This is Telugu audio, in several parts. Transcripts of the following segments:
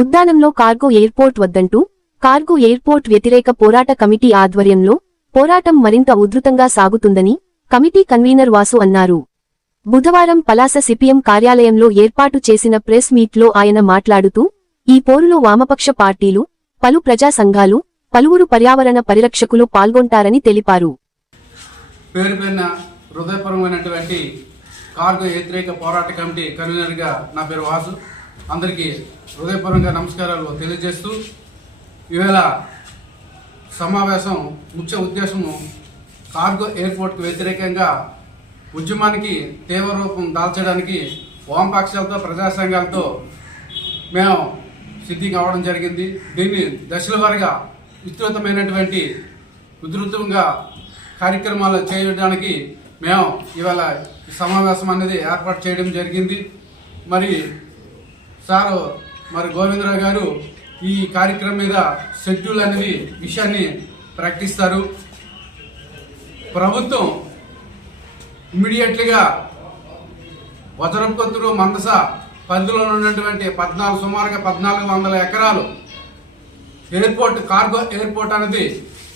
ఉద్దానంలో కార్గో ఎయిర్పోర్ట్ వద్దంటూ కార్గో ఎయిర్పోర్ట్ వ్యతిరేక పోరాట కమిటీ ఆధ్వర్యంలో పోరాటం మరింత ఉధృతంగా సాగుతుందని కమిటీ కన్వీనర్ వాసు అన్నారు. బుధవారం పలాస సిపిఎం కార్యాలయంలో ఏర్పాటు చేసిన ప్రెస్ మీట్లో ఆయన మాట్లాడుతూ ఈ పోరులో వామపక్ష పార్టీలు పలు ప్రజా సంఘాలు పలువురు పర్యావరణ పరిరక్షకులు పాల్గొంటారని తెలిపారు. పేరు పేరున హృదయపరమైనటువంటి కార్గో వ్యతిరేక పోరాట కమిటీ కన్వీనర్గా నా పేరు వాసు. అందరికీ హృదయపూర్వకంగా నమస్కారాలు తెలియజేస్తూ ఈవేళ సమావేశం ముఖ్య ఉద్దేశము కార్గో ఎయిర్పోర్ట్కు వ్యతిరేకంగా ఉద్యమానికి తీవ్ర రూపం దాల్చడానికి వామపక్షాలతో ప్రజా సంఘాలతో మేము సిద్ధి కావడం జరిగింది. దీన్ని దశల వారీగా విస్తృతమైనటువంటి ఉధృతంగా కార్యక్రమాలు చేయడానికి మేము ఇవాళ సమావేశం అనేది ఏర్పాటు చేయడం జరిగింది. మరి సారు మరి గోవిందరావు గారు ఈ కార్యక్రమం మీద షెడ్యూల్ అనేది విషయాన్ని ప్రకటిస్తారు. ప్రభుత్వం ఇమ్మీడియట్లీగా వజ్రపుకొత్తురు మందస పరిధిలో ఉన్నటువంటి పద్నాలుగు సుమారుగా పద్నాలుగు వందల ఎకరాలు ఎయిర్పోర్ట్ కార్గో ఎయిర్పోర్ట్ అనేది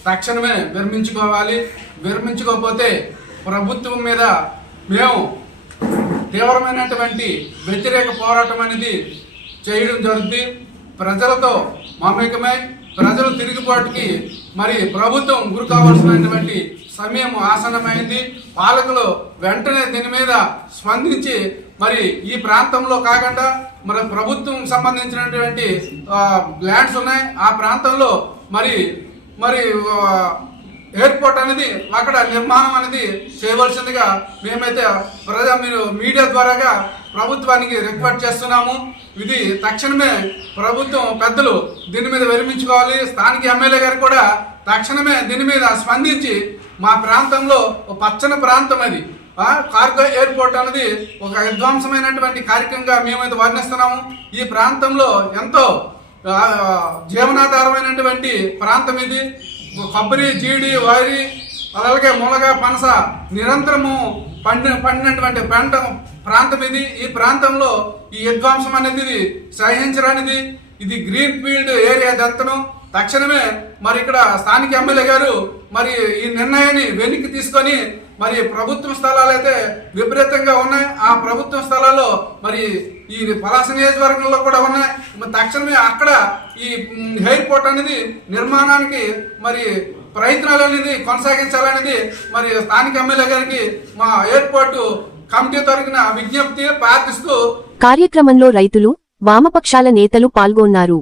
తక్షణమే విరమించుకోవాలి విరమించుకోకపోతే ప్రభుత్వం మీద మేము తీవ్రమైనటువంటి వ్యతిరేక పోరాటం అనేది చేయడం జరుగుతుంది. ప్రజలతో మమేకమై ప్రజలు తిరుగుబాటుకి మరి ప్రభుత్వం గురి కావాల్సినటువంటి సమయం ఆసనమైంది పాలకులు వెంటనే దీని మీద స్పందించి మరి ఈ ప్రాంతంలో కాకుండా మరి ప్రభుత్వం సంబంధించినటువంటి ల్యాండ్స్ ఉన్నాయి. ఆ ప్రాంతంలో మరి మరి ఎయిర్పోర్ట్ అనేది అక్కడ నిర్మాణం అనేది చేయవలసిందిగా మేమైతే ప్రజా మీరు మీడియా ద్వారాగా ప్రభుత్వానికి రిక్వెస్ట్ చేస్తున్నాము. ఇది తక్షణమే ప్రభుత్వం పెద్దలు దీని మీద విరమించుకోవాలి స్థానిక ఎమ్మెల్యే గారు కూడా తక్షణమే దీని మీద స్పందించి మా ప్రాంతంలో ఒక పచ్చని ప్రాంతం అది. కార్గో ఎయిర్పోర్ట్ అనేది ఒక విధ్వంసమైనటువంటి కార్యక్రమంగా మేమైతే వర్ణిస్తున్నాము. ఈ ప్రాంతంలో ఎంతో జీవనాధారమైనటువంటి ప్రాంతం ఇది. కొబ్బరి జీడి వరి అలాగే మునగ పనస నిరంతరము పండి పండినటువంటి పంట ప్రాంతం ఇది. ఈ ప్రాంతంలో ఈ విధ్వంసం అనేది ఇది సహించరానిది. ఇది గ్రీన్ ఫీల్డ్ ఏరియా దంతను తక్షణమే మరి ఇక్కడ స్థానిక ఎమ్మెల్యే గారు మరి ఈ నిర్ణయాన్ని వెనక్కి తీసుకొని మరి ప్రభుత్వ స్థలాలు అయితే విపరీతంగా ఉన్నాయి. ఆ ప్రభుత్వ స్థలాల్లో మరి ఈ పలాస నియోజకవర్గంలో కూడా ఉన్నాయి. మరి తక్షణమే అక్కడ ఈ ఎయిర్పోర్ట్ అనేది నిర్మాణానికి మరి ప్రయత్నాలు అనేది కొనసాగించాలనేది మరి స్థానిక ఎమ్మెల్యే గారికి మా ఎయిర్పోర్టు కమిటీ తరఫున విజ్ఞప్తి ప్రార్థిస్తూ కార్యక్రమంలో రైతులు వామపక్షాల నేతలు పాల్గొన్నారు.